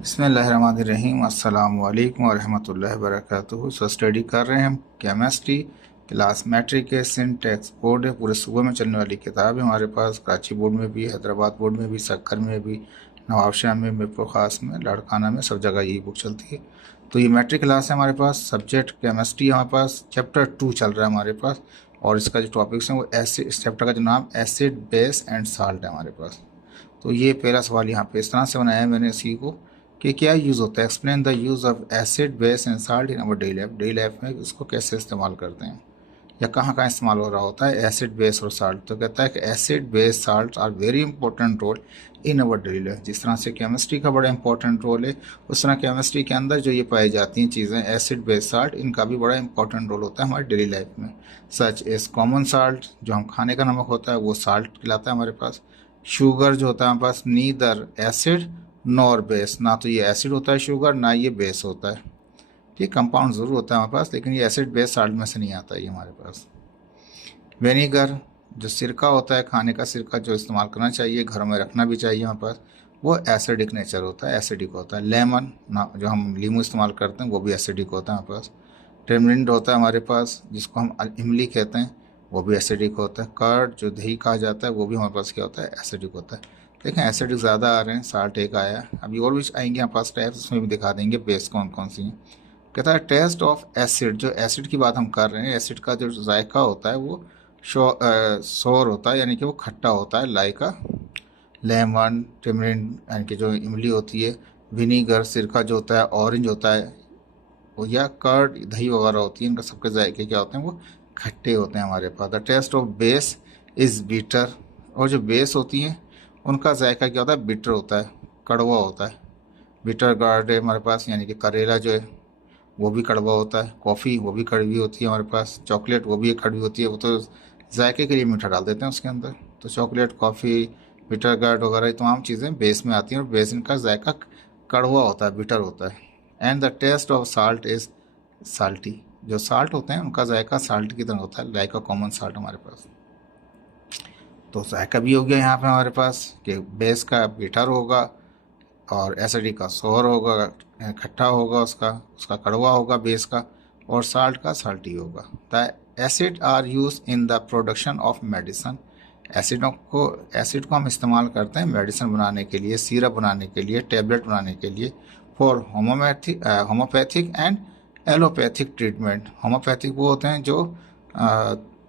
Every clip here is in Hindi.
बिस्मिल्लाहिर्रहमानिर्रहीम अस्सलाम वालेकुम वरहमतुल्लाहि वबरकातुहू। स्टडी कर रहे हैं हम केमिस्ट्री क्लास मैट्रिक के सिंटेक्स बोर्ड है, पूरे सूबे में चलने वाली किताब है हमारे पास। कराची बोर्ड में भी, हैदराबाद बोर्ड में भी, सक्कर में भी, नवाबशाह में, मिरपुर ख़ास में, लाड़काना में, सब जगह यही बुक चलती है। तो ये मैट्रिक क्लास है हमारे पास। सब्जेक्ट केमिस्ट्री हमारे पास, चैप्टर 2 चल रहा है हमारे पास। और इसका जो टॉपिक्स हैं वो एसिड, इस चैप्टर का जो नाम एसिड, बेस एंड साल्ट है हमारे पास। तो ये पहला सवाल यहाँ पे इस तरह से बनाया है मैंने इसी को कि क्या यूज़ होता है। Explain the use of acid, base and salt in our daily life. Daily life में इसको कैसे इस्तेमाल करते हैं या कहाँ कहाँ इस्तेमाल हो रहा होता है एसिड, बेस और साल्ट। तो कहता है कि acid, base, salt are very important role in our daily life. जिस तरह से केमिस्ट्री का बड़ा इंपॉर्टेंट रोल है, उस तरह केमिस्ट्री के अंदर जो ये पाई जाती हैं चीज़ें एसिड, बेस, साल्ट, इनका भी बड़ा इंपॉर्टेंट रोल होता है हमारी डेली लाइफ में। सच एज कॉमन साल्ट, जो हम खाने का नमक होता है वो साल्ट कहलाता है हमारे पास। शुगर जो होता है हमारे पास, नीदर एसिड नॉर बेस, ना तो ये एसिड होता है शुगर, ना ये बेस होता है। ठीक, कंपाउंड ज़रूर होता है हमारे पास, लेकिन ये एसिड, बेस, साल्ट में से नहीं आता ये हमारे पास। विनेगर, जो सिरका होता है, खाने का सिरका जो इस्तेमाल करना चाहिए, घरों में रखना भी चाहिए हमारे पास, वो एसिडिक नेचर होता है, एसिडिक होता है। लेमन ना, जो हम लीमू इस्तेमाल करते हैं, वो भी एसिडिक होता है हमारे पास। टेमरिंड होता है हमारे पास, जिसको हम इमली कहते हैं, वो भी एसिडिक होता है। कर्ड, जो दही कहा जाता है, वो भी हमारे पास क्या होता है, एसिडिक होता है। देखें एसिडिक ज़्यादा आ रहे हैं, साल्ट एक आया, अभी और भी आएंगे हमारे पास टाइप्स, उसमें भी दिखा देंगे बेस कौन कौन सी हैं। कहता है टेस्ट ऑफ एसिड, जो एसिड की बात हम कर रहे हैं, एसिड का जो जायका होता है वो सोर होता है, यानी कि वो खट्टा होता है, लाइक अ लेमन, टेमरिंड यानी कि जो इमली होती है, विनीगर सिरका जो होता है, ऑरेंज होता है वो, या कर्ड दही वगैरह होती है, इनका सबके जायके क्या होते हैं, वो खट्टे होते हैं हमारे पास। The taste of base is bitter, और जो बेस होती हैं उनका जायका क्या होता है, बिटर होता है, कड़वा होता है। बिटर गार्ड है हमारे पास, यानी कि करेला जो है वो भी कड़वा होता है। कॉफ़ी वो भी कड़वी होती है हमारे पास। चॉकलेट वो भी कड़वी होती है, वो तो जायके के लिए मीठा डाल देते हैं उसके अंदर। तो चॉकलेट, कॉफ़ी, बिटर गार्ड वगैरह ये तमाम चीज़ें बेस में आती हैं, और बेस इनका जायका कड़वा होता है, बिटर होता है। And the taste of salt is salty, जो साल्ट होते हैं उनका जायका साल्ट की तरह होता है, लाइक अ कॉमन साल्ट हमारे पास। तो जायका भी हो गया यहाँ पे हमारे पास कि बेस का बिटर होगा, और एसिडिक का सोर होगा, खट्टा होगा, उसका उसका कड़वा होगा बेस का, और साल्ट का साल्टी होगा। The acid are use in the production of medicine. Acid को हम इस्तेमाल करते हैं मेडिसिन बनाने के लिए, सिरप बनाने के लिए, टैबलेट बनाने के लिए, for homeopathic and allopathic treatment. Homeopathic वो होते हैं जो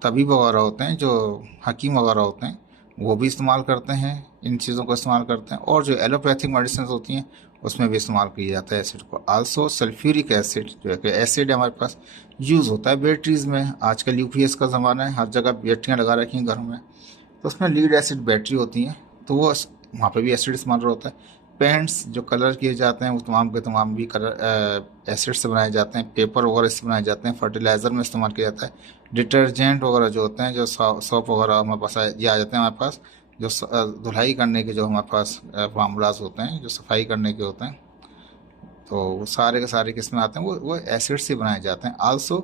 तबीब वगैरह होते हैं, जो हकीम वगैरह होते हैं, वो भी इस्तेमाल करते हैं, इन चीज़ों को इस्तेमाल करते हैं। और जो एलोपैथिक मेडिसिन होती हैं उसमें भी इस्तेमाल किया जाता है एसिड को। आल्सो सल्फ्यूरिक एसिड, जो है कि एसिड हमारे पास यूज़ होता है बैटरीज में। आजकल यूपीएस का ज़माना है, हर जगह बैटरियाँ लगा रखी हैं घरों में, तो उसमें लीड एसिड बैटरी होती हैं, तो वो वहाँ पे भी एसिड इस्तेमाल होता है। पेंट्स जो कलर किए जाते हैं वो तमाम के तमाम भी कलर एसिड से बनाए जाते हैं। पेपर वगैरह से बनाए जाते हैं। फर्टिलाइज़र में इस्तेमाल किया जाता है। डिटर्जेंट वगैरह जो होते हैं, जो सॉप वगैरह हमारे पास ये आ जाते हैं हमारे पास, जो धुलाई करने के जो हमारे पास फार्मूलाज होते हैं, जो सफाई करने के होते हैं, तो वो सारे के सारे किस में आते हैं, वो एसिड से बनाए जाते हैं। आल्सो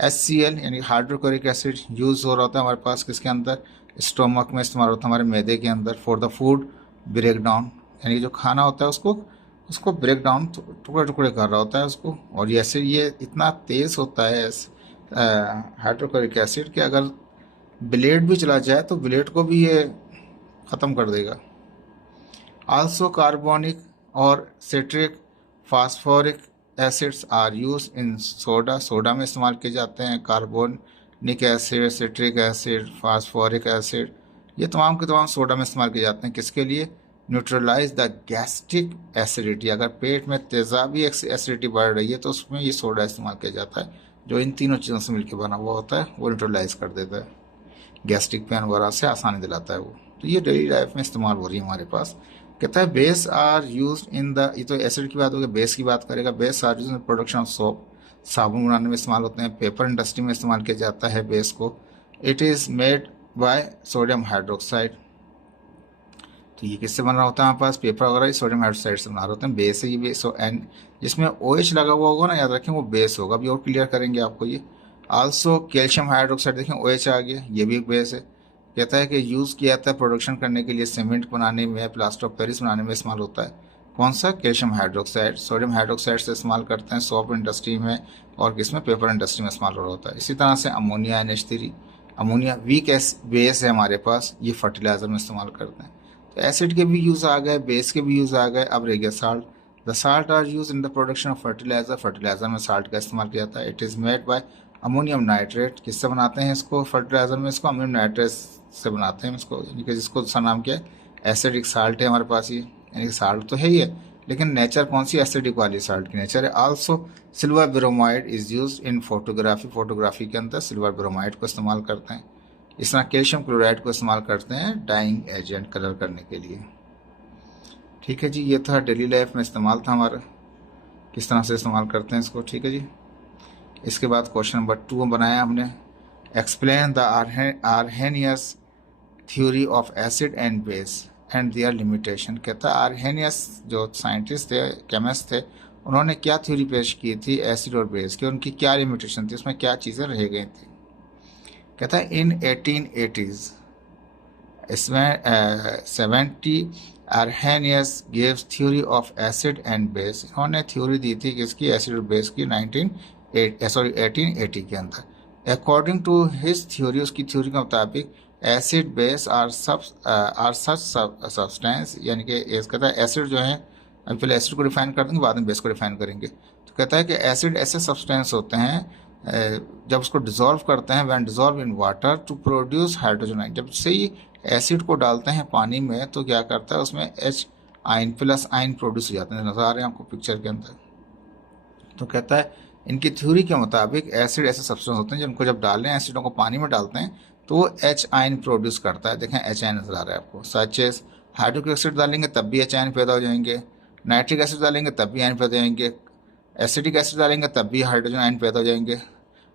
HCl यानी हाइड्रोक्लोरिक एसिड यूज़ हो रहा होता है हमारे पास किसके अंदर, स्टोमक में इस्तेमाल होता है, हमारे मैदे के अंदर, for the food break down, यानी जो खाना होता है उसको उसको ब्रेक डाउन, टुकड़े टुकड़े कर रहा होता है उसको। और ये इतना तेज़ होता है हाइड्रोक्लोरिक एसिड कि अगर ब्लेड भी चला जाए तो ब्लेड को भी ये ख़त्म कर देगा। आल्सो कार्बोनिक और citric phosphoric acids are use in soda, soda में इस्तेमाल किए जाते हैं। Carbonic acid, citric acid, phosphoric acid, ये तमाम के तमाम सोडा में इस्तेमाल किए जाते हैं। किसके लिए, न्यूट्रलाइज द गैस्ट्रिक एसिडिटी, अगर पेट में तेज़ाबी एसिडिटी बढ़ रही है तो उसमें ये सोडा इस्तेमाल किया जाता है, जो इन तीनों चीज़ों से मिलकर बना हुआ होता है, वो न्यूट्रलाइज कर देता है, गैस्ट्रिक पेन वगैरह से आसानी दिलाता है वो। तो ये डेली लाइफ में इस्तेमाल हो रही है हमारे पास। कहता है base are use in the, ये तो एसिड की बात होगी, बेस की बात करेगा। Base are use in production of soap, साबुन बनाने में इस्तेमाल होते हैं। पेपर इंडस्ट्री में इस्तेमाल किया जाता है बेस को। It is made bye sodium hydroxide, तो ये किससे बना होता है हमारे पास, पेपर वगैरह सोडियम हाइड्रोक्साइड से बना होते हैं। बेस है ये बेस, एंड जिसमें OH लगा हुआ होगा ना, याद रखें वो बेस होगा। अभी और क्लियर करेंगे आपको ये। आल्सो कैल्शियम हाइड्रोक्साइड, देखें OH आ गया, ये भी एक बेस है। कहता है कि यूज़ किया जाता है प्रोडक्शन करने के लिए, सीमेंट बनाने में, प्लास्टर ऑफ पेरिस बनाने में इस्तेमाल होता है। कौन सा? Calcium hydroxide. सोडियम हाइड्रोक्साइड से इस्तेमाल करते हैं सोप इंडस्ट्री में और किसमें? पेपर इंडस्ट्री में इस्तेमाल होता है। इसी तरह से ammonia NH3, ammonia weak base है हमारे पास, ये फर्टिलाइजर में इस्तेमाल करते हैं। तो एसिड के भी यूज़ आ गए, बेस के भी यूज़ आ गए। अब रह गया salt. The salt are use in the production of fertilizer. Fertilizer में साल्ट का इस्तेमाल किया जाता है। It is made by ammonium nitrate. किससे बनाते हैं इसको? फर्टिलाइजर में इसको अमोनियम नाइट्रेट से बनाते हैं इसको, यानी कि जिसको दूसरा नाम क्या है? एसिडिक साल्ट है हमारे पास ये, यानी कि साल्ट तो है ही है, लेकिन नेचर कौन सी? एसिडिक वाली साल्ट की नेचर है। Also silver bromide is use in photography. Photography के अंदर सिल्वर ब्रोमाइड को इस्तेमाल करते हैं। इस तरह कैल्शियम क्लोराइड को इस्तेमाल करते हैं डाइंग एजेंट, कलर करने के लिए। ठीक है जी, ये था डेली लाइफ में इस्तेमाल था हमारा, किस तरह से इस्तेमाल करते हैं इसको। ठीक है जी। इसके बाद क्वेश्चन नंबर 2 बनाया हमने। Explain the Arrhenius theory of acid and base and their limitation. कहता है आर्हेनियस जो साइंटिस्ट थे, केमिस्ट थे, उन्होंने क्या थ्योरी पेश की थी एसिड और बेस की, उनकी क्या लिमिटेशन थी, उसमें क्या चीज़ें रह गई थी। कहता है इन 1880s इसमें 70 Arrhenius gives theory of acid and base. इन्होंने थ्योरी दी थी किसकी? एसिड और बेस की 1880 के अंदर। अकॉर्डिंग टू हिज थ्योरी, उसकी थ्योरी के मुताबिक acid base are such substance, यानी कि कहता है एसिड जो है, अभी पहले एसिड को डिफाइन कर देंगे, बाद में बेस को डिफाइन करेंगे। तो कहता है कि एसिड ऐसे सब्सटेंस होते हैं जब उसको डिजोल्व करते हैं, when dissolve in water to produce hydrogen ion. जब से ही एसिड को डालते हैं पानी में तो क्या करता है, उसमें H ion plus ion produce हो जाते हैं, नजर आ रहे हैं आपको पिक्चर के अंदर। तो कहता है इनकी थ्योरी के मुताबिक एसिड ऐसे सब्सटेंस होते हैं जिनको जब डालें, एसिडों को पानी में डालते हैं तो वो H आयन प्रोड्यूस करता है। देखें H आयन नजर आ रहा है आपको। सच एज हाइड्रोक्लोरिक एसिड डालेंगे तब भी H आयन पैदा हो जाएंगे, नाइट्रिक एसिड डालेंगे तब भी आयन पैदा हो जाएंगे, एसिडिक एसिड डालेंगे तब भी हाइड्रोजन आयन पैदा हो जाएंगे,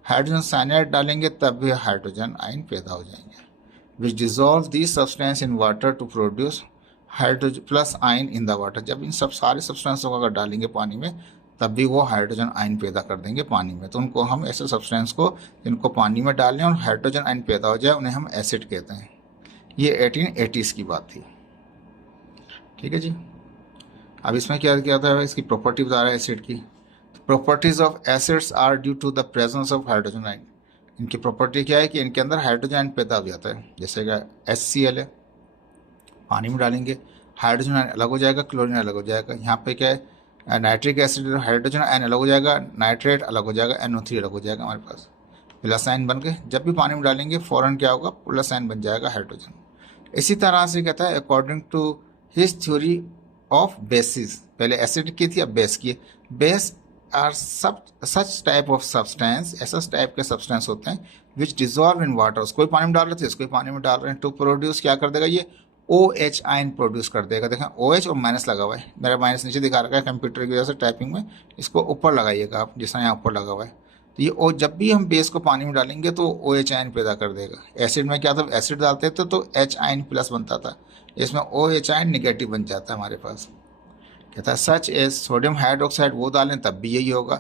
हाइड्रोजन साइनाइड डालेंगे तब भी हाइड्रोजन आयन पैदा हो जाएंगे। which dissolve these substance in water to produce hydrogen plus ion in the water। जब इन सब सारे सब्सटेंस को अगर डालेंगे पानी में तब भी वो हाइड्रोजन आयन पैदा कर देंगे पानी में। तो उनको हम ऐसे सब्सटेंस को जिनको पानी में डालें और हाइड्रोजन आयन पैदा हो जाए उन्हें हम एसिड कहते हैं। ये 1880s की बात थी। ठीक है जी। अब इसमें क्या किया था, इसकी प्रॉपर्टी बता रहा है एसिड की। Properties of acids are due to the presence of hydrogen ion. इनकी प्रॉपर्टी क्या है कि इनके अंदर हाइड्रोजन आयन पैदा हो जाता है। जैसे कि HCl है, पानी में डालेंगे हाइड्रोजन आयन अलग हो जाएगा, क्लोरीन अलग हो जाएगा। यहाँ पे क्या है, नाइट्रिक एसिड हाइड्रोजन आयन अलग हो जाएगा, नाइट्रेट अलग हो जाएगा, NO3 अलग हो जाएगा, हमारे पास प्लस आयन बन के जब भी पानी में डालेंगे फ़ौरन क्या होगा, प्लस आयन बन जाएगा हाइड्रोजन। इसी तरह से कहता है according to his theory of bases, पहले एसिड की थी अब बेस की। Base are such type of substance, ऐसा टाइप के सब्सटेंस होते हैं विच डिजॉल्व इन वाटर। उसको पानी में डाल रहे थे, इसको पानी में डाल रहे हैं, टू प्रोड्यूस क्या कर देगा, ये OH आयन प्रोड्यूस कर देगा। देखें OH और माइनस लगा हुआ है, मेरा माइनस नीचे दिखा रखा है कंप्यूटर की वजह से टाइपिंग में, इसको ऊपर लगाइएगा आप, जिस तरह यहाँ ऊपर लगा हुआ है। तो ये O जब भी हम बेस को पानी में डालेंगे तो OH आयन पैदा कर देगा। एसिड में क्या था, एसिड डालते थे तो H आयन प्लस बनता था, इसमें OH आयन निगेटिव बन जाता है हमारे पास। कहता है सच एज सोडियम हाइड्रोक्साइड वो डालें तब भी यही होगा,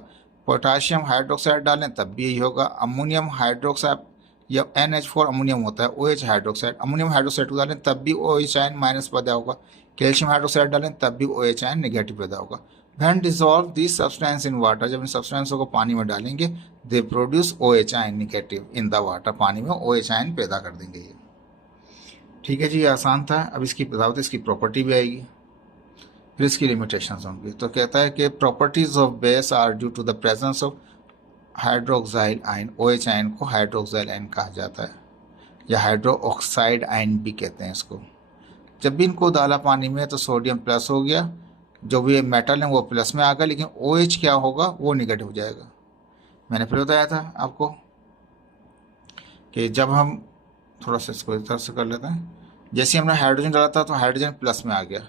पोटाशियम हाइड्रोक्साइड डालें तब भी यही होगा, अमोनियम हाइड्रोक्साइड या NH4 अमोनियम होता है, OH हाइड्रोक्साइड, अमोनियम हाइड्रोक्साइड को डालें तब भी OH आयन माइनस पैदा होगा, कैल्शियम हाइड्रोक्साइड डालें तब भी OH आयन निगेटिव पैदा होगा। When dissolve this substance in water, जब इन सब्सटेंसों को पानी में डालेंगे they produce OH ion negative in the water, पानी में OH आयन पैदा कर देंगे ये। ठीक है जी, आसान था। अब इसकी बताओ तो इसकी प्रॉपर्टी भी आएगी, फिर इसकी लिमिटेशंस होंगी। तो कहता है कि properties of base are due to the presence of hydroxide ion. OH ion को हाइड्रोक्साइड आयन कहा जाता है या हाइड्रो ऑक्साइड आयन भी कहते हैं इसको। जब भी इनको डाला पानी में तो सोडियम प्लस हो गया, जो भी मेटल है वो प्लस में आ गया, लेकिन OH क्या होगा, वो निगेटिव हो जाएगा। मैंने फिर बताया था आपको कि जब हम थोड़ा सा इसको इस तरह से कर लेते हैं, जैसे हमने हाइड्रोजन डाला था तो हाइड्रोजन प्लस में आ गया,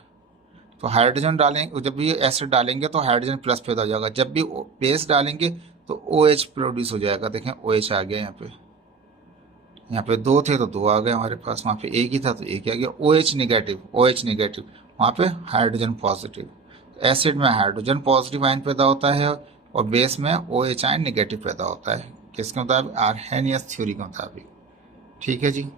तो हाइड्रोजन डालेंगे, जब भी एसिड डालेंगे तो हाइड्रोजन प्लस पैदा हो जाएगा, जब भी बेस डालेंगे तो OH प्रोड्यूस हो जाएगा। देखें OH आ गया यहाँ पे 2 थे तो 2 आ गए हमारे पास, वहाँ पे एक ही था तो एक आ गया। OH निगेटिव वहाँ पे हाइड्रोजन पॉजिटिव। एसिड में हाइड्रोजन पॉजिटिव आयन पैदा होता है और बेस में OH आयन निगेटिव पैदा होता है, किसके मुताबिक, आर्हेनियस थ्योरी के मुताबिक। ठीक है जी।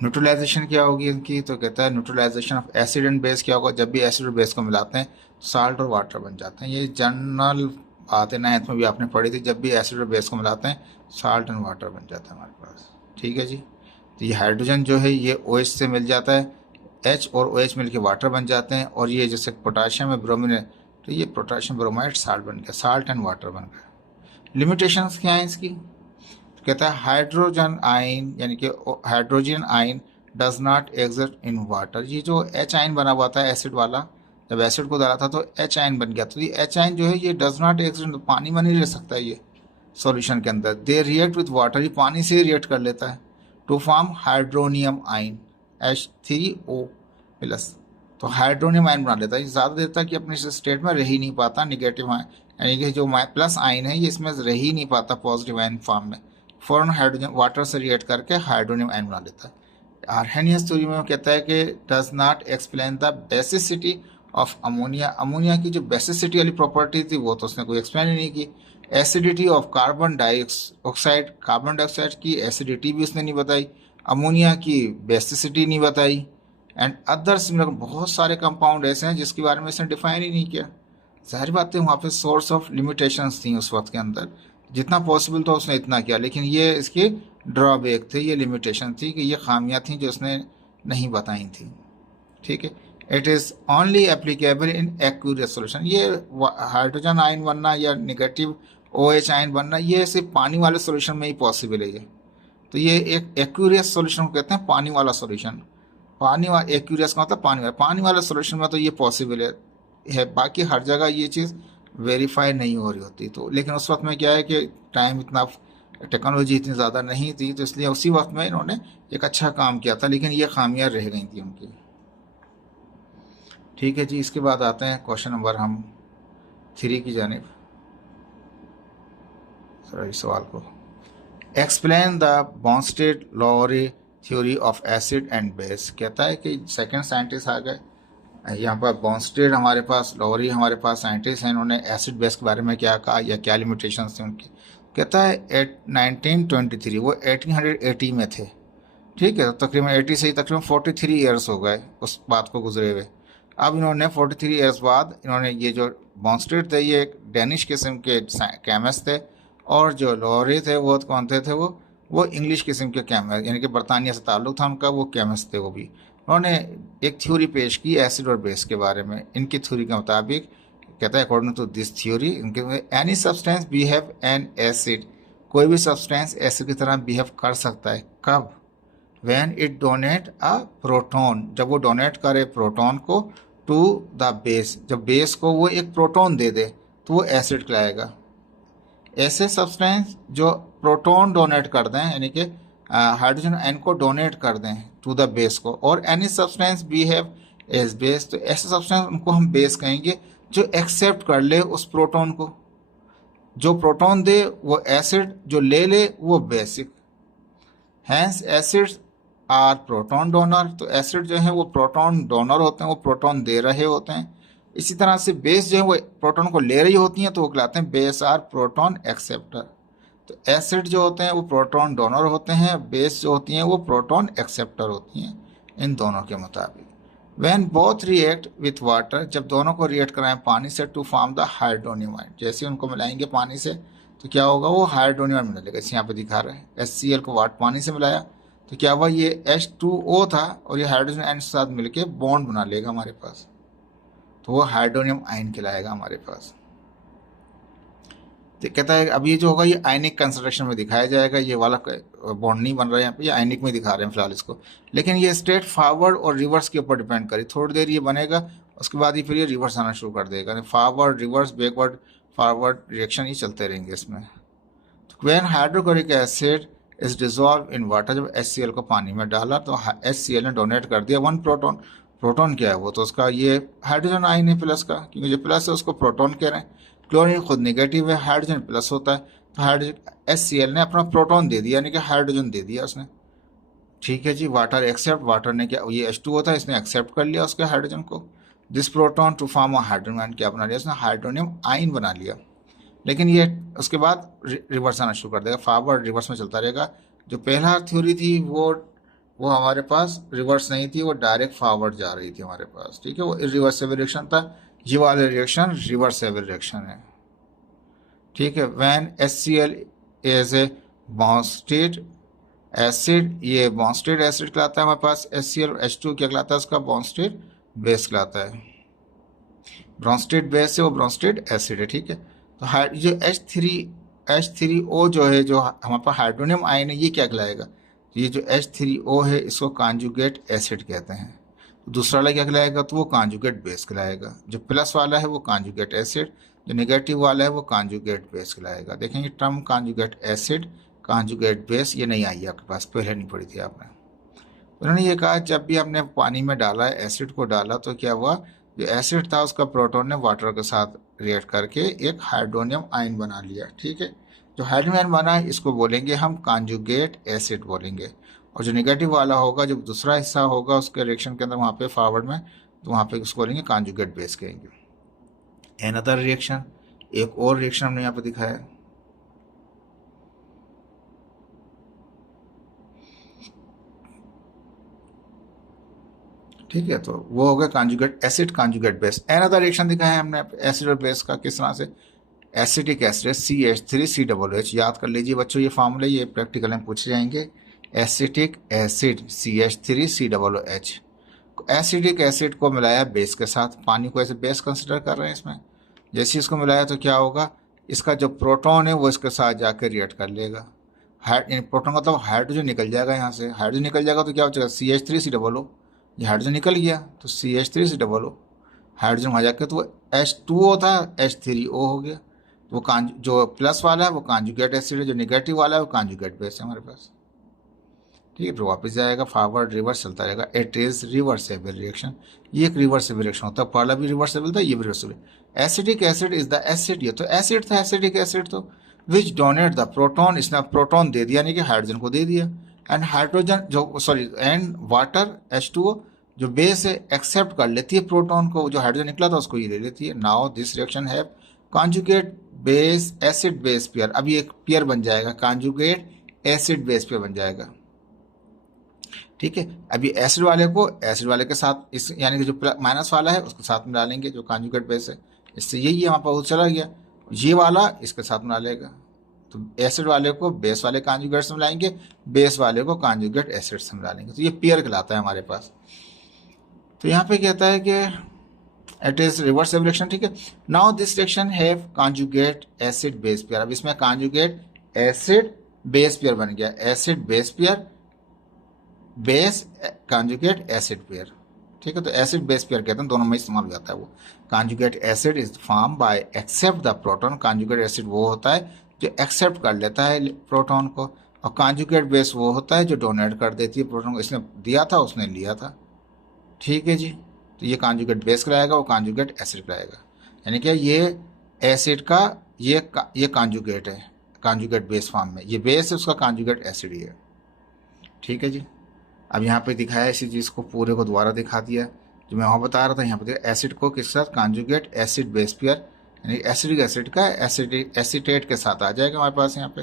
न्यूट्रलाइजेशन क्या होगी इनकी, तो कहता है neutralization of acid and base क्या होगा, जब भी एसिड और बेस को मिलाते हैं तो साल्ट और वाटर बन जाते हैं। ये जनरल बात है, 9th में भी आपने पढ़ी थी, जब भी एसिड और बेस को मिलाते हैं साल्ट एंड वाटर बन जाता है हमारे पास। ठीक है जी। तो ये हाइड्रोजन जो है ये OH से मिल जाता है, H और OH मिलकर वाटर बन जाते हैं, और ये जैसे पोटाशियम है, ब्रोमीन है, तो ये पोटाशियम ब्रोमाइड साल्ट बन गया, साल्ट एंड वाटर बन गया। लिमिटेशंस क्या है इसकी, कहता है हाइड्रोजन आयन यानी कि hydrogen ion does not exist in water. ये जो H आयन बना हुआ था एसिड वाला, जब एसिड को डाला था तो H आयन बन गया, तो ये H आयन जो है ये डज नॉट एग्जिस्ट, पानी में नहीं रह सकता ये सॉल्यूशन के अंदर। दे रिएक्ट विथ वाटर, ये पानी से ही रिएक्ट कर लेता है to form hydronium ion H3O plus. तो हाइड्रोनियम आयन बना लेता है, ज़्यादा देर तक कि अपने स्टेट में रह ही नहीं पाता निगेटिव आयन, यानी कि जो प्लस आयन है ये इसमें रह ही नहीं पाता पॉजिटिव आयन फॉर्म में, फॉरन हाइड्रोजन वाटर से रिएक्ट करके हाइड्रोनियम आयन बना लेता है। आर्हेनियस थ्योरी में कहता है कि does not explain the basicity of ammonia. Ammonia की जो बेसिसिटी वाली प्रॉपर्टी थी वो तो उसने कोई एक्सप्लेन ही नहीं की। Acidity of carbon dioxide, carbon dioxide की एसिडिटी भी उसने नहीं बताई, अमोनिया की बेसिसिटी नहीं बताई, एंड अदर सिमिलर बहुत सारे कंपाउंड ऐसे हैं जिसके बारे में इसने डिफाइन ही नहीं किया। जाहिर बात है वहाँ पे सोर्स ऑफ लिमिटेशंस थी उस वक्त के अंदर, जितना पॉसिबल था उसने इतना किया, लेकिन ये इसके ड्रॉबैक थे, ये लिमिटेशन थी कि ये खामियां थी जो उसने नहीं बताई थी। ठीक है। It is only applicable in Aquarius solution. ये हाइड्रोजन आयन बनना या निगेटिव OH आयन बनना ये सिर्फ पानी वाले सोल्यूशन में ही पॉसिबल है ये। तो ये एक एक्यूरियस सोल्यूशन को कहते हैं, पानी वाला सोल्यूशन। पानी वाला एक्यूरियस का मतलब पानी वाला सोल्यूशन में तो ये पॉसिबल है, बाकी हर जगह ये चीज़ वेरीफाई नहीं हो रही होती। तो लेकिन उस वक्त में क्या है कि टाइम इतना, टेक्नोलॉजी इतनी ज़्यादा नहीं थी, तो इसलिए उसी वक्त में इन्होंने एक अच्छा काम किया था, लेकिन ये खामियां रह गई थी उनकी। ठीक है जी। इसके बाद आते हैं क्वेश्चन नंबर हम 3 की जानिब। इस सवाल को, explain the Bronsted Lowry theory of acid and base. कहता है कि सेकंड साइंटिस्ट आ गए यहाँ पर, बॉन्स्टेड हमारे पास, लॉरी हमारे पास साइंटिस्ट हैं, इन्होंने एसिड बेस के बारे में क्या कहा या क्या लिमिटेशंस थे उनकी। कहता है 1923, वो 1880 में थे। ठीक है, तो तकरीबन 80 से ही तकरीबन 43 ईयर्स हो गए उस बात को गुजरे हुए। अब इन्होंने 43 ईयर्स बाद इन्होंने ये जो बॉन्स्टेड थे ये एक डेनिश किस्म के केमिस्ट थे, और जो लॉरी थे वो कौन थे वो इंग्लिश किस्म के केमिस्ट, यानी कि बरतानिया से ताल्लुक था उनका, वो केमिस्ट थे वो भी। उन्होंने एक थ्योरी पेश की एसिड और बेस के बारे में। इनकी थ्योरी के मुताबिक कहता है according to this theory, any substance behave an acid, कोई भी सब्सटेंस एसिड की तरह बिहेव कर सकता है। कब? When it donate a proton, जब वो डोनेट करे प्रोटॉन को टू द बेस, जब बेस को वो एक प्रोटॉन दे दे तो वो एसिड कहलाएगा। ऐसे सब्सटेंस जो प्रोटॉन डोनेट कर दें, यानी कि हाइड्रोजन आयन को डोनेट कर दें टू द बेस को, और any substance behave as base, तो ऐसे सब्सटेंस उनको हम बेस कहेंगे जो एक्सेप्ट कर ले उस प्रोटॉन को। जो प्रोटॉन दे वो एसिड, जो ले ले वो basic. Hence acids are proton donor, तो एसिड जो है वो प्रोटॉन डोनर होते हैं, वो प्रोटॉन दे रहे होते हैं। इसी तरह से बेस जो है वो प्रोटॉन को ले रही होती हैं, तो वो कहलाते हैं बेस आर प्रोटॉन एक्सेप्टर। तो एसिड जो होते हैं वो प्रोटॉन डोनर होते हैं, बेस जो होती हैं वो प्रोटॉन एक्सेप्टर होती हैं इन दोनों के मुताबिक। When both react with water, जब दोनों को रिएक्ट कराएं पानी से to form the hydronium ion, जैसे उनको मिलाएंगे पानी से तो क्या होगा, वो हाइड्रोनियम आयन मिलेगा। इस यहाँ पे दिखा रहा है HCl को पानी से मिलाया तो क्या हुआ, ये H2O था और ये हाइड्रोजन आयन के साथ मिलके बॉन्ड बना लेगा हमारे पास, तो वो हाइड्रोनियम आयन कहलाएगा हमारे पास। तो कहता है अब ये जो होगा ये आयनिक कंसंट्रेशन में दिखाया जाएगा, ये वाला बॉन्ड नहीं बन रहा है यहाँ पे, ये आयनिक में दिखा रहे हैं फिलहाल इसको, लेकिन ये स्ट्रेट फॉरवर्ड और रिवर्स के ऊपर डिपेंड करी। थोड़ी देर ये बनेगा, उसके बाद ही फिर ये रिवर्स आना शुरू कर देगा, forward reverse backward forward reaction ही चलते रहेंगे इसमें। तो when hydrochloric acid is dissolve in water, जब HCl को पानी में डाला तो HCl ने डोनेट कर दिया 1 प्रोटॉन। प्रोटॉन क्या है वो, तो उसका ये हाइड्रोजन आयन है प्लस का, क्योंकि जो प्लस है उसको प्रोटॉन कह रहे हैं। क्लोरीन खुद नेगेटिव है, हाइड्रोजन प्लस होता है, तो हाइड्रोजन HCl ने अपना प्रोटॉन दे दिया, यानी कि हाइड्रोजन दे दिया उसने। ठीक है जी। वाटर एक्सेप्ट, वाटर ने क्या, ये H2O था, इसने एक्सेप्ट कर लिया उसके हाइड्रोजन को। This proton to form a hydrogen ion, क्या बना लिया उसने, हाइड्रोनियम आयन बना लिया। लेकिन ये उसके बाद रिवर्स आना शुरू कर देगा, फॉरवर्ड रिवर्स में चलता रहेगा। जो पहला थ्योरी थी वो वो हमारे पास रिवर्स नहीं थी, वो डायरेक्ट फॉरवर्ड जा रही थी हमारे पास, ठीक है, वो इरिवर्सिबल रिएक्शन था। ये वाला रिएक्शन रिवर्सिबल रिएक्शन है, ठीक है। When HCl is a bond acid, ये बॉन्ड स्टेट एसिड कहलाता है हमारे पास। HCl H2 क्या कहलाता है, उसका बॉन्ड स्टेट बेस कहलाता है। बॉन्ड स्टेट बेस है वो बॉन्ड स्टेट एसिड है, ठीक है। तो जो H3O जो है, जो हमारे पास हाइड्रोनियम आयन है, ये क्या कहलाएगा, तो ये जो H3O है इसको कॉन्जुगेट एसिड कहते हैं। तो दूसरा वाला क्या कहलाएगा, तो वो कॉन्जुगेट बेस कहलाएगा। जो प्लस वाला है वो कॉन्जुगेट एसिड, जो नेगेटिव वाला है वो कॉन्जुगेट बेस कहलाएगा। देखेंगे term conjugate acid, conjugate base, ये नहीं आई है आपके पास, पहले नहीं पढ़ी थी आपने। उन्होंने ये कहा जब भी हमने पानी में डाला, एसिड को डाला, तो क्या हुआ, जो एसिड था उसका प्रोटॉन ने वाटर के साथ रिएक्ट करके एक हाइड्रोनियम आयन बना लिया, ठीक है। जो हाइड्रोनियम आयन बना है इसको बोलेंगे हम कॉन्जुगेट एसिड बोलेंगे। और जो नेगेटिव वाला होगा, जो दूसरा हिस्सा होगा उसके रिएक्शन के अंदर वहाँ पे फॉरवर्ड में, तो वहाँ पे उसको बोलेंगे कॉन्जुगेट बेस कहेंगे। अनदर रिएक्शन, एक और रिएक्शन हमने यहाँ पे दिखाया है, ठीक है। तो वो हो गया conjugate acid conjugate base. Another reaction दिखाया है हमने एसिड और बेस का, किस तरह से, एसिटिक एसिड CH3COOH, याद कर लीजिए बच्चों ये फार्मूले, ये प्रैक्टिकल में पूछे जाएंगे। Acetic acid CH3COOH, acetic acid को मिलाया बेस के साथ, पानी को ऐसे बेस कंसिडर कर रहे हैं इसमें। जैसे इसको मिलाया तो क्या होगा, इसका जो प्रोटॉन है वो इसके साथ जाकर रिएक्ट कर लेगा। प्रोटॉन मतलब हाइड्रोजन निकल जाएगा, यहाँ से हाइड्रोजन निकल जाएगा तो क्या हो जाएगा, CH3COO, ये हाइड्रोजन निकल गया तो CH3COO, हाइड्रोजन वहाँ जाकर तो वो H2O था, H3O हो गया। तो वो जो प्लस वाला है वो कॉन्जुगेट एसिड है, जो नेगेटिव वाला है वो कॉन्जुगेट बेस है हमारे पास, ठीक है। फिर वापस जाएगा, फॉरवर्ड रिवर्स चलता रहेगा। इट इज रिवर्सेबल रिएक्शन, ये एक रिवर्सेबल रिएक्शन होता है। पहला भी रिवर्सेबल था, ये भी reversible. Acidic acid is the acid, ये तो एसिड था एसिडिक एसिड, तो विच डोनेट द प्रोटॉन, इसने प्रोटॉन दे दिया, यानी कि हाइड्रोजन को दे दिया। एंड हाइड्रोजन जो एंड वाटर H2O जो बेस है एक्सेप्ट कर लेती है प्रोटॉन को, जो हाइड्रोजन निकला था उसको ये ले लेती है। Now this reaction have conjugate base acid base pair, अभी एक पेयर बन जाएगा, कॉन्जुगेट एसिड बेस पेयर बन जाएगा, ठीक है। अभी एसिड वाले को एसिड वाले के साथ, इस यानी कि जो माइनस वाला है उसके साथ मिला लेंगे, जो कॉन्जुगेट बेस है। इससे यही हमारे पास चला गया, ये वाला इसके साथ मिला लेगा, तो एसिड वाले को बेस वाले कॉन्जुगेट से मिलाएंगे, बेस वाले को कॉन्जुगेट एसिड से मिला लेंगे, तो ये पेयर कहलाता है हमारे पास। तो यहाँ पे कहता है कि इट इज रिवर्सिबल रिएक्शन, ठीक है। Now this reaction have conjugate acid base pair, अब इसमें कॉन्जुगेट एसिड बेस पेयर बन गया, acid base pair, base conjugate acid pair, ठीक है। तो एसिड बेस पेयर कहते हैं, दोनों में इस्तेमाल हो जाता है वो। Conjugate acid is form by accept the proton, conjugate acid वो होता है जो एक्सेप्ट कर लेता है प्रोटॉन को, और कॉन्जुगेट बेस वो होता है जो डोनेट कर देती है प्रोटॉन को, इसने दिया था उसने लिया था, ठीक है जी। तो ये कॉन्जुगेट बेस कराएगा, वो कॉन्जुगेट एसिड कराएगा, यानी कि ये एसिड का ये कॉन्जुगेट है, कॉन्जुगेट बेस फॉर्म में, ये बेस है उसका कॉन्जुगेट एसिड ही है, ठीक है जी। अब यहाँ पे दिखाया इसी चीज़ को पूरे को दोबारा दिखा दिया, जो मैं वहाँ बता रहा था। यहाँ पे एसिड को किस साथ, कॉन्जुगेट एसिड बेस पेयर, यानी एसिडिक एसिड का एसिटेट के साथ आ जाएगा हमारे पास यहाँ पे,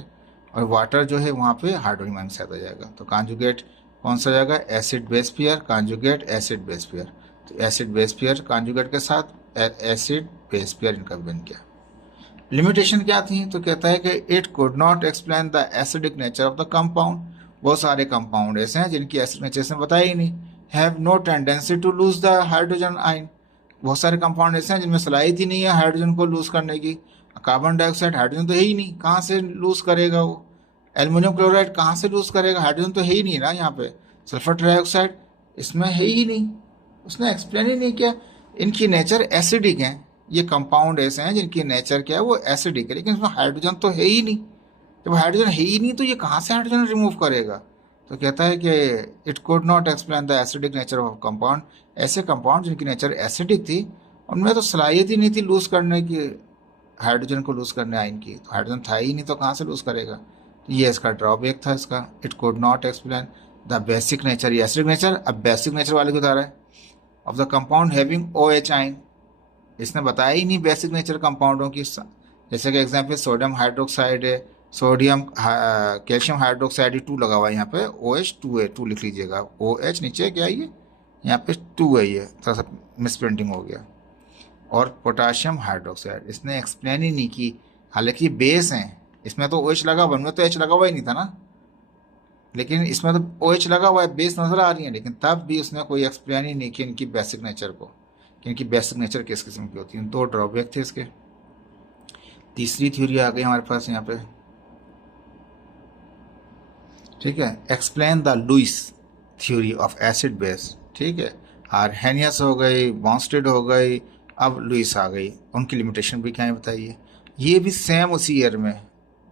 और वाटर जो है वहाँ पे हाइड्रोनियम आयन के साथ आ जाएगा। तो कॉन्जुगेट कौन सा जाएगा, acid base pair, conjugate acid base pair. तो एसिड बेस पेयर कॉन्जुगेट के साथ एसिड बेस पेयर इनका बन गया। लिमिटेशन क्या थी, तो कहता है कि it could not explain the acidic nature of the compound, बहुत सारे कंपाउंड ऐसे हैं जिनकी एसिड नेचर से बताया ही नहीं। Have no tendency to lose the hydrogen ion, बहुत सारे कंपाउंड ऐसे हैं जिनमें सलाहियत ही नहीं है हाइड्रोजन को लूज करने की। कार्बन डाइऑक्साइड हाइड्रोजन तो है ही नहीं, कहाँ से लूज करेगा वो। एल्युमिनियम क्लोराइड कहाँ से लूज करेगा, हाइड्रोजन तो है ही नहीं ना यहाँ पे। सल्फर ट्राइऑक्साइड इसमें है ही नहीं, उसने एक्सप्लेन ही नहीं किया। इनकी नेचर एसिडिक है, ये कंपाउंड ऐसे हैं जिनकी नेचर क्या है, वो एसिडिक है, लेकिन इसमें हाइड्रोजन तो है ही नहीं। जब हाइड्रोजन है ही नहीं तो ये कहाँ से हाइड्रोजन रिमूव करेगा। तो कहता है कि it could not explain the acidic nature of compound, ऐसे कंपाउंड जिनकी नेचर एसिडिक थी उनमें तो सलाहियत ही नहीं थी लूज करने की, हाइड्रोजन को लूज करने आयन की, तो हाइड्रोजन था ही नहीं तो कहाँ से लूज करेगा। तो ये इसका ड्रॉबैक था इसका, it could not explain the basic nature, ये एसिडिक नेचर। अब बेसिक नेचर वाले को बता रहा है, of the compound having OH ion, इसने बताया ही नहीं बेसिक नेचर कंपाउंडों की। जैसे कि एग्जाम्पल सोडियम हाइड्रोक्साइड है, सोडियम कैल्शियम हाइड्रोक्साइड 2 लगा हुआ है यहाँ पे, OH2A2 लिख लीजिएगा, OH नीचे क्या है ये, यहाँ पे 2 है, ये थोड़ा सा मिस प्रिंटिंग हो गया। और पोटाशियम हाइड्रोक्साइड इसने एक्सप्लेन ही नहीं की, हालांकि बेस हैं, इसमें तो OH लगा हुआ, उनमें तो H लगा हुआ ही नहीं था ना, लेकिन इसमें तो OH लगा हुआ है, बेस नजर आ रही है, लेकिन तब भी उसने कोई एक्सप्लेन ही नहीं किया इनकी बेसिक नेचर को, कि इनकी बेसिक नेचर किस किस्म की होती है। 2 ड्रॉबैक थे इसके। तीसरी थ्योरी आ गई हमारे पास यहाँ पे, ठीक है, explain the Lewis theory of acid base, ठीक है। आर्हेनियस हो गई, बॉन्स्टेड हो गई, अब लुईस आ गई, उनकी लिमिटेशन भी क्या है बताइए। ये भी सेम उसी ईयर में,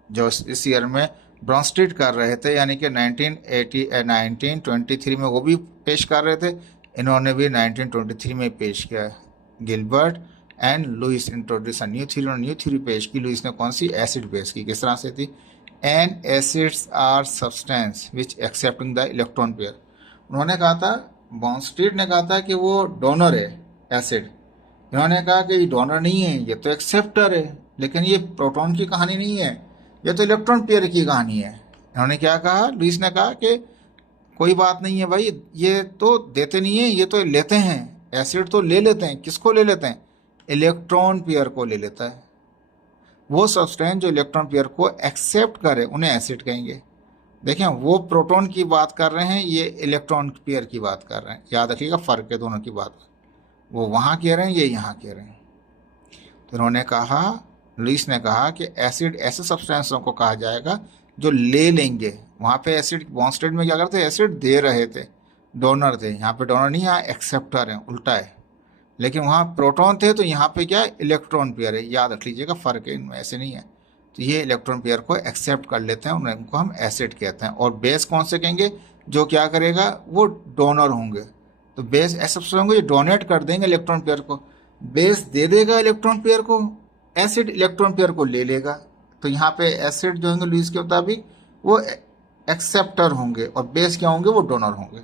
जो इस ईयर में ब्रॉन्स्टेड कर रहे थे, यानी कि 1923 में वो भी पेश कर रहे थे, इन्होंने भी 1923 में पेश किया। Gilbert and Lewis introduce a new theory पेश की। लुईस ने कौन सी, एसिड बेस की। किस तरह से थी, and acids are substance which accepting the electron pair. उन्होंने कहा था, बॉन्स्टेड ने कहा था कि वो डोनर है एसिड, इन्होंने कहा कि ये डोनर नहीं है, ये तो एक्सेप्टर है, लेकिन ये प्रोटॉन की कहानी नहीं है, ये तो इलेक्ट्रॉन पेयर की कहानी है। इन्होंने क्या कहा, लुईस ने कहा कि कोई बात नहीं है भाई, ये तो देते नहीं है, ये तो लेते हैं, एसिड तो ले लेते हैं। किसको ले लेते हैं, इलेक्ट्रॉन पेयर को ले लेता है। वो सब्सटेंस जो इलेक्ट्रॉन पेयर को एक्सेप्ट करे उन्हें एसिड कहेंगे। देखें, वो प्रोटॉन की बात कर रहे हैं, ये इलेक्ट्रॉन पेयर की बात कर रहे हैं, याद रखिएगा फर्क है दोनों की बात। वो वहाँ कह रहे हैं, ये यहाँ कह रहे हैं। तो उन्होंने कहा, लुईस ने कहा कि एसिड ऐसे सब्सटेंसों को कहा जाएगा जो ले लेंगे। वहाँ पे एसिड बॉन्स्टेड में क्या करते, एसिड दे रहे थे, डोनर थे। यहाँ पे डोनर नहीं, यहाँ एक्सेप्टर है, उल्टा है। लेकिन वहाँ प्रोटॉन थे, तो यहाँ पे क्या है, इलेक्ट्रॉन पेयर है। याद रख लीजिएगा फर्क है इनमें, ऐसे नहीं है। तो ये इलेक्ट्रॉन पेयर को एक्सेप्ट कर लेते हैं, उनको हम एसिड कहते हैं। और बेस कौन से कहेंगे, जो क्या करेगा, वो डोनर होंगे। तो बेस ऐसे होंगे जो डोनेट कर देंगे इलेक्ट्रॉन पेयर को। बेस दे देगा इलेक्ट्रॉन पेयर को, एसिड इलेक्ट्रॉन पेयर को ले लेगा। तो यहाँ पे एसिड जो होंगे लुईस के मुताबिक वो एक्सेप्टर होंगे, और बेस क्या होंगे, वो डोनर होंगे।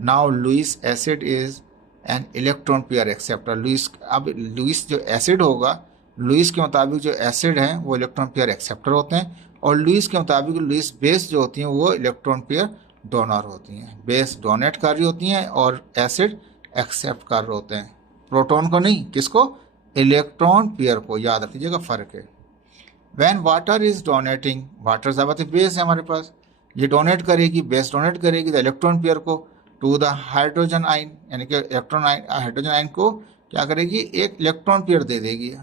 Now Lewis acid is an electron pair acceptor. Lewis, अब लुईस जो एसिड होगा, लुईस के मुताबिक जो एसिड हैं वो इलेक्ट्रॉन पेयर एक्सेप्टर होते हैं, और लुईस के मुताबिक लुईस बेस जो होती हैं वो इलेक्ट्रॉन पेयर डोनर होती हैं। बेस डोनेट कर रही होती हैं और एसिड एक्सेप्ट कर रहे होते हैं, प्रोटॉन को नहीं, किसको, इलेक्ट्रॉन पेयर को। याद रख लीजिएगा फर्क है। When water is donating, water ज़ाबत बेस है हमारे पास, ये डोनेट करेगी, बेस डोनेट करेगी द इलेक्ट्रॉन पेयर को टू द हाइड्रोजन आइन, यानी कि इलेक्ट्रॉन हाइड्रोजन आइन को क्या करेगी, एक इलेक्ट्रॉन पेयर दे देगी।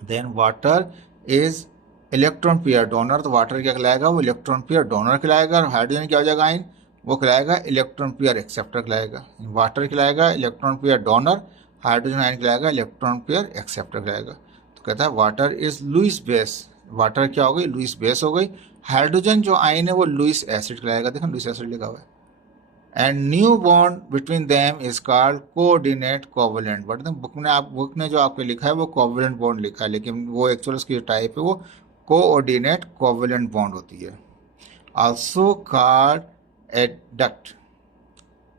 Then water is electron pair donor, तो वाटर क्या कहलाएगा, वो इलेक्ट्रॉन पेयर डोनर कहलाएगा। और हाइड्रोजन क्या हो जाएगा आइन, वो कहलाएगा इलेक्ट्रॉन पेयर एक्सेप्टर कहलाएगा। वाटर कहलाएगा electron pair donor, hydrogen ion कहलाएगा इलेक्ट्रॉन पेयर एक्सेप्टर कहलाएगा। तो कहता है water is Lewis base, water क्या हो गई, लुईस बेस हो गई। हाइड्रोजन जो आइन है वो लुईस एसिड कहलाएगा, देखो लुईस एसिड लिखा हुआ है। And new bond between them is called coordinate covalent. But book ने जो आपको लिखा है वो कोवलेंट बॉन्ड लिखा है, लेकिन वो एक्चुअल उसकी टाइप है वो कोऑर्डिनेट कोवलेंट बॉन्ड होती है। आल्सो कॉल्ड एडक्ट,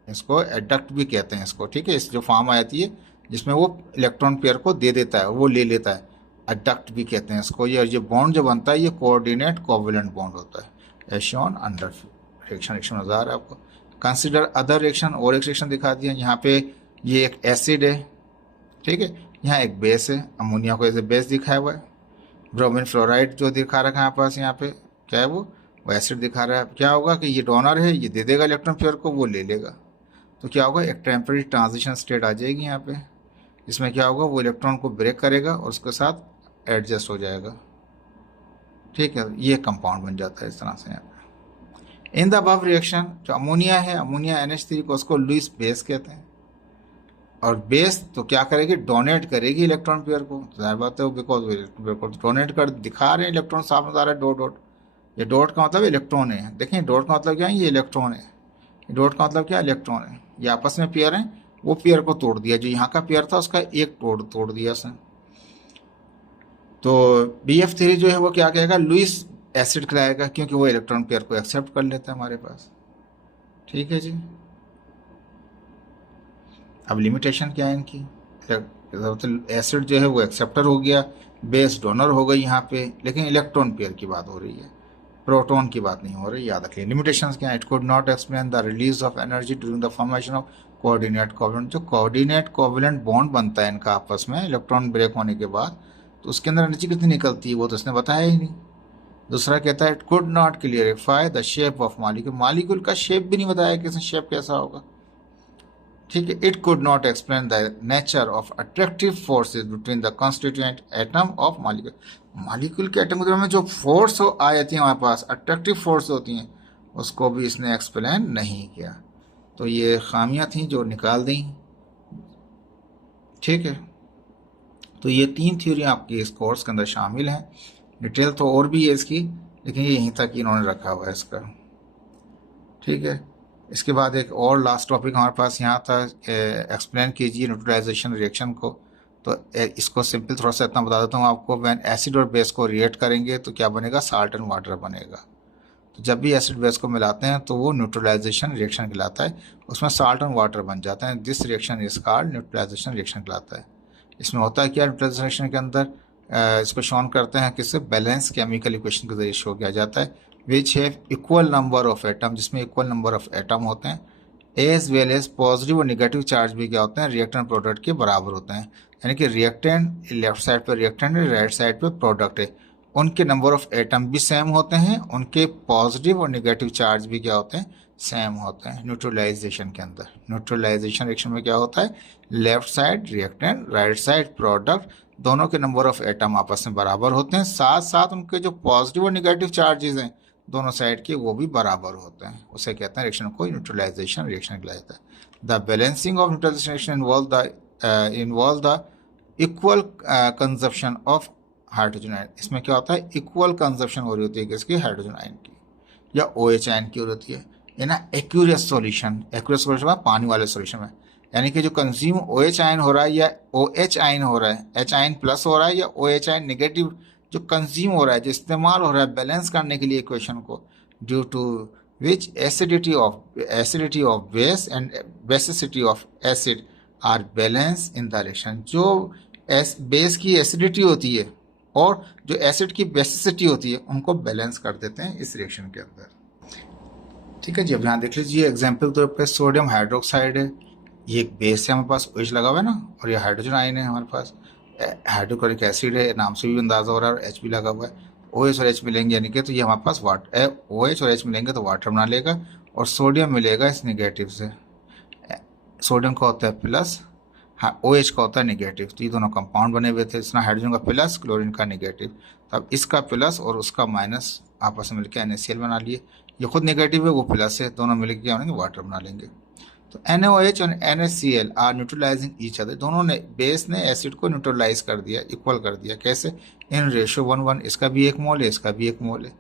इसको एडक्ट भी कहते हैं इसको, ठीक है। इस जो फॉर्म आती है जिसमें वो इलेक्ट्रॉन पेयर को दे देता है, वो ले लेता है, एडक्ट भी कहते हैं इसको। ये बॉन्ड जो बनता है ये कोऑर्डिनेट कोवलेंट बॉन्ड होता है। एज शोन अंडर रिएक्शन नजर आ रहा है आपको। कंसिडर अदर रिएक्शन, और एक रिएक्शन दिखा दिया। यहाँ पे ये एक एसिड है, ठीक है, यहाँ एक बेस है, अमोनिया को ऐसे बेस दिखाया हुआ है। ब्रोमीन फ्लोराइड जो दिखा रखा है यहाँ पास, यहाँ पे क्या है, वो एसिड दिखा रहा है। क्या होगा कि ये डोनर है, ये दे देगा इलेक्ट्रॉन पेयर को, वो ले लेगा। तो क्या होगा, एक टेम्परेरी ट्रांजिशन स्टेट आ जाएगी यहाँ पे, इसमें क्या होगा, वो इलेक्ट्रॉन को ब्रेक करेगा और उसके साथ एडजस्ट हो जाएगा, ठीक है। ये कंपाउंड बन जाता है इस तरह से यहाँ पे। इन द अबव रिएक्शन, जो अमोनिया है, अमोनिया NH3 को, उसको लुईस बेस कहते हैं। और बेस तो क्या करेगी, डोनेट करेगी इलेक्ट्रॉन पेयर को, जाहिर बात है, बिकॉज डोनेट कर दिखा रहे हैं इलेक्ट्रॉन साफ नजर आ रहा है, डॉट डॉट। ये डॉट का मतलब इलेक्ट्रॉन है, देखें डॉट का मतलब क्या है, ये इलेक्ट्रॉन है। डॉट का मतलब क्या, इलेक्ट्रॉन है। ये आपस में पेयर है, वो पेयर को तोड़ दिया, जो यहाँ का पेयर था उसका एक तोड़ दिया उसने। तो BF3 जो है वो क्या कहेगा, लुईस एसिड कहलाएगा, क्योंकि वो इलेक्ट्रॉन पेयर को एक्सेप्ट कर लेता है हमारे पास, ठीक है जी। अब लिमिटेशन क्या है इनकी, मतलब एसिड जो है वो एक्सेप्टर हो गया, बेस डोनर हो गई यहाँ पे, लेकिन इलेक्ट्रॉन पेयर की बात हो रही है, प्रोटॉन की बात नहीं हो रही, याद रखिए। लिमिटेशंस क्या है? It could not explain the release of energy during the formation of coordinate covalent. जो कोऑर्डिनेट कोवलेंट बॉन्ड बनता है इनका आपस में इलेक्ट्रॉन ब्रेक होने के बाद, तो उसके अंदर एनर्जी कितनी निकलती है वो तो इसने बताया ही नहीं। दूसरा कहता है it could not clarify the shape of molecule, molecule का शेप भी नहीं बताया कि शेप कैसा होगा, ठीक है। It could not explain the nature of attractive forces between the constituent atom of molecule. Molecule के एटम के में जो फोर्स आ जाती है हमारे पास, अट्रैक्टिव फोर्स होती हैं, उसको भी इसने एक्सप्लेन नहीं किया। तो ये खामियां थी जो निकाल दी, ठीक है। तो ये 3 थ्योरी आपकी इस कोर्स के अंदर शामिल हैं। डिटेल तो और भी है इसकी, लेकिन ये यहीं तक इन्होंने रखा हुआ है इसका, ठीक है। इसके बाद एक और लास्ट टॉपिक हमारे पास यहाँ था, एक्सप्लेन कीजिए न्यूट्रलाइजेशन रिएक्शन को। तो इसको सिंपल थोड़ा सा इतना बता देता हूँ आपको। व्हेन एसिड और बेस को रिएक्ट करेंगे तो क्या बनेगा? साल्ट एंड वाटर बनेगा। तो जब भी एसिड बेस को मिलाते हैं तो वो न्यूट्रलाइजेशन रिएक्शन कहलाता है, उसमें साल्ट एंड वाटर बन जाते हैं। This reaction is called neutralization reaction कहलाता है। इसमें होता है क्या न्यूट्रलाइजेशन रिएक्शन के अंदर? इसको शोन करते हैं किससे? बैलेंस केमिकल इक्वेशन के जरिए शो किया जाता है, which have equal number of atom, जिसमें इक्वल नंबर ऑफ एटम होते हैं, एज वेल एज पॉजिटिव और निगेटिव चार्ज भी क्या होते हैं? रिएक्टेंट प्रोडक्ट के बराबर होते हैं। यानी कि रिएक्टेंट लेफ्ट साइड पे रिएक्टेंट है, राइट साइड पे प्रोडक्ट है, उनके नंबर ऑफ एटम भी सेम होते हैं, उनके पॉजिटिव और निगेटिव चार्ज भी क्या होते हैं? सेम होते हैं। न्यूट्रलाइजेशन के अंदर, न्यूट्रलाइजेशन रिएक्शन में क्या होता है? Left side reactant, right side product, दोनों के नंबर ऑफ एटम आपस में बराबर होते हैं, साथ साथ उनके जो पॉजिटिव और निगेटिव चार्जेस हैं दोनों साइड के वो भी बराबर होते हैं। उसे कहते हैं रिएक्शन को न्यूट्रलाइजेशन रिएक्शन कहलाता है। The balancing of neutralization reaction involve the equal consumption of hydrogen ion. इसमें क्या होता है? इक्वल कंजप्शन हो रही होती है किसकी? हाइड्रोजन आयन की या OH आयन की हो रही है। ये ना एक्यूरियस सॉल्यूशन, एक्यूरियस सॉल्यूशन पानी वाले सॉल्यूशन में, यानी कि जो कंज्यूम OH आयन हो रहा है या OH आयन हो रहा है, H आयन प्लस हो रहा है या OH आयन नेगेटिव जो कंज्यूम हो रहा है, जो इस्तेमाल हो रहा है बैलेंस करने के लिए इक्वेशन को, due to which acidity of base and basicity of acid are balance in the reaction. जो बेस की एसिडिटी होती है और जो एसिड की बेसिसिटी होती है उनको बैलेंस कर देते हैं इस रिएक्शन के अंदर, ठीक है जी। अब यहाँ देख लीजिए एग्जाम्पल तौर पर सोडियम हाइड्रोक्साइड है, ये एक बेस है हमारे पास, OH लगा हुआ है ना, और ये हाइड्रोजन आयन है हमारे पास, हाइड्रोक्लोरिक एसिड है, नाम से भी अंदाजा हो रहा है, और H भी लगा हुआ है। OH और H मिलेंगे यानी कि तो ये हमारे पास OH और H मिलेंगे तो वाटर बना लेगा, और सोडियम मिलेगा इस निगेटिव से। सोडियम का होता है प्लस, हाँ OH का होता है निगेटिव, तो ये दोनों कंपाउंड बने हुए थे, इसमें हाइड्रोजन का प्लस, क्लोरीन का निगेटिव, तब इसका प्लस और उसका माइनस आपस में मिलकर NaCl बना लिए। ये खुद निगेटिव है, वो प्लस है, दोनों मिलकर क्या बनेंगे? वाटर बना लेंगे। तो NaOH और NaCl are neutralizing each other, दोनों ने बेस ने एसिड को न्यूट्रलाइज कर दिया, इक्वल कर दिया। कैसे? इन रेशियो 1:1, इसका भी 1 मोल है, इसका भी 1 मोल है,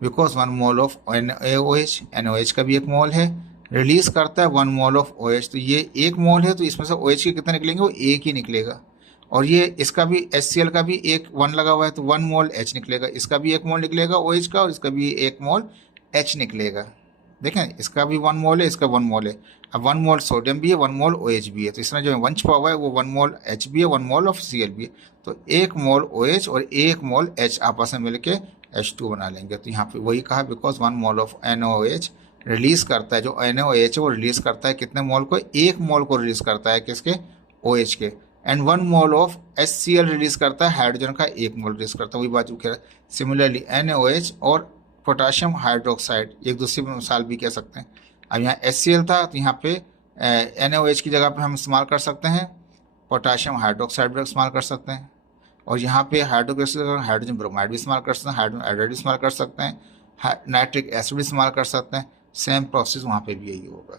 बिकॉज 1 मोल ऑफ NaOH का भी 1 मोल है, रिलीज करता है 1 मोल ऑफ OH, तो ये 1 मोल है, तो इसमें से OH के कितने निकलेंगे? वो 1 ही निकलेगा। और ये इसका भी HCl का भी 1 लगा हुआ है, तो 1 मोल H निकलेगा, इसका भी 1 मोल निकलेगा OH का, और इसका भी 1 मोल H निकलेगा। देखें इसका भी 1 मोल है, इसका 1 मोल है। अब 1 मोल सोडियम भी है, 1 मोल OH भी है, तो इसमें जो 1 छुपा हुआ है वो 1 मोल H भी है, 1 मोल ऑफ Cl भी है, तो 1 मोल OH और 1 मोल H आपस में मिलके H2 बना लेंगे। तो यहाँ पे वही कहा, because 1 mole of NaOH release करता है, जो NaOH है वो रिलीज करता है कितने मोल को? 1 मोल को रिलीज करता है किसके? OH के। And 1 mole of HCl release करता है हाइड्रोजन का 1 मोल रिलीज करता है, वही बात जो कह रहा है। सिमिलरली NaOH और पोटाशियम हाइड्रोक्साइड एक दूसरी मिसाल भी कह सकते हैं। अब यहाँ HCl था, तो यहाँ पे NaOH की जगह पे हम इस्तेमाल कर सकते हैं पोटाशियम हाइड्रोक्साइड भी इस्तेमाल कर सकते हैं, और यहाँ पे हाइड्रोजन ब्रोमाइड भी इस्तेमाल कर सकते हैं, हाइड्रोजन आयोडाइड भी इस्तेमाल कर सकते हैं, नाइट्रिक एसिड भी इस्तेमाल कर सकते हैं। सेम प्रोसेस वहाँ पे भी यही होगा।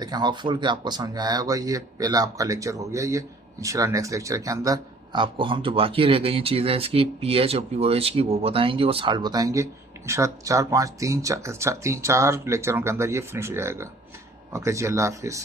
लेकिन होपफुल कि आपको समझ में आया होगा। ये पहला आपका लेक्चर हो गया, ये इंशाल्लाह नेक्स्ट लेक्चर के अंदर आपको हम जो बाकी रह गई चीज़ें इसकी pH और pOH की वो बताएंगे, वो साल्ट बताएंगे इंशाल्लाह। 4 लेक्चरों के अंदर ये फिनिश हो जाएगा। ओके जी, अल्लाह हाफिज़।